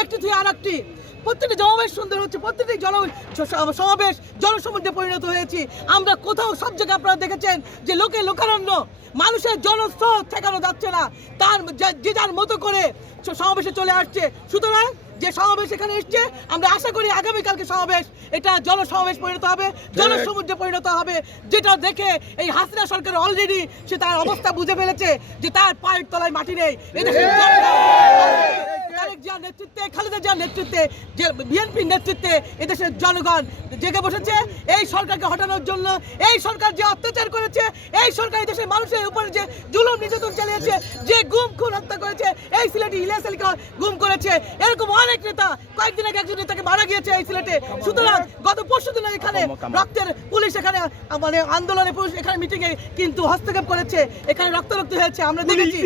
একটি থেকে আরেকটি প্রত্যেকটি সমাবেশ সুন্দর হচ্ছে, প্রত্যেকটি সমাবেশ জনসমুদ্রে পরিণত হয়েছে। আমরা কোথাও সব জায়গায় আপনারা দেখেছেন যে লোকারণ্য মানুষের জনস্রোত ঠেকানো যাচ্ছে না, তার যে যার মতো করে সমাবেশে চলে আসছে। সুতরাং যে সমাবেশ এখানে এসছে, আমরা আশা করি আগামীকালকে সমাবেশ এটা জনসমাবেশ পরিণত হবে, জনসমুদ্রে পরিণত হবে, যেটা দেখে এই হাসিনা সরকার অলরেডি সে তার অবস্থা বুঝে ফেলেছে যে তার পায়ের তলায় মাটি নেই। এদেশের নেতৃত্বে, খালেদা জিয়ার নেতৃত্বে, যে বিএনপির নেতৃত্বে এদেশের জনগণ জেগে বসেছে এই সরকারকে হটানোর জন্য। এই সরকার যে অত্যাচার করেছে, এই সরকার দেশের মানুষের উপরে যে জুলুম নির্যাতন চালিয়েছে, যে গুম খুন হত্যা করেছে, এই সিলেটে ইলিয়াস আলীকে গুম করেছে, এরকম অনেক নেতা, কয়েকদিন আগে একজন নেতাকে মারা গিয়েছে এই সিলেটে। সুতরাং গত পরশু দিনে এখানে রক্তের পুলিশ এখানে মানে আন্দোলনে পুলিশ এখানে মিটিং এ কিন্তু হস্তক্ষেপ করেছে, এখানে রক্তারক্ত হয়েছে, আমরা দেখেছি।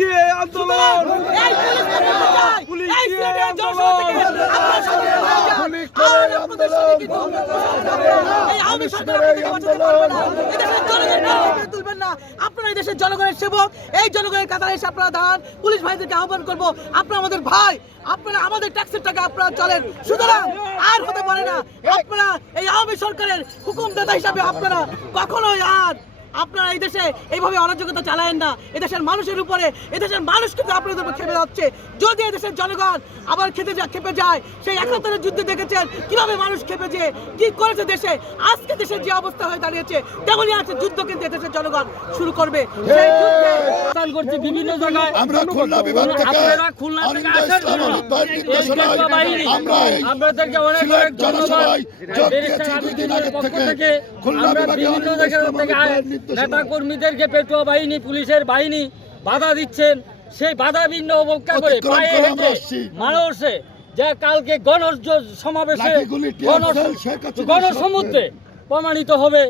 আপনারা এই দেশের জনগণের সেবক, এই জনগণের কাতারে এসে আপনারা দাঁড়ান। পুলিশ ভাইদেরকে আহ্বান করবো, আপনারা আমাদের ভাই, আপনারা আমাদের ট্যাক্সের টাকা আপনারা চলেন। সুতরাং আর হতে পারে না আপনারা এই আওয়ামী সরকারের হুকুমদাতা হিসাবে আপনারা কখনোই আর আপনারা এই দেশে এইভাবে অরাজকতা চালায়েন না। এদেশের মানুষের উপরে, এদেশের মানুষ কিন্তু আপনাদের উপর খেপে যাচ্ছে। যদি এদেশের জনগণ আবার খেপে যায়, সেই ৭১-এর যুদ্ধে দেখেছেন কিভাবে মানুষ খেপে যে কি করেছে দেশে। আজকে দেশের যে অবস্থা হয়ে দাঁড়িয়েছে, তেমনই আছে যুদ্ধ কিন্তু এদেশের জনগণ শুরু করবে। সেই যুদ্ধে করছে বিভিন্ন জায়গায়। আমরা খুলনা বিভাগ থেকে, আপনারা খুলনা থেকে আসেন, আপনাদেরকে অনেক অনেক ধন্যবাদ। আমরা বিভিন্ন জায়গা থেকে নেতা কর্মীদেরকে পেটুয়া বাহিনী, পুলিশের বাহিনী বাধা দিচ্ছেন, সেই বাধা ভিন্ন অবজ্ঞা করে পায়ে হেঁটে মানুষে যা কালকে সমাবেশে গণসমুদ্রে প্রমাণিত হবে।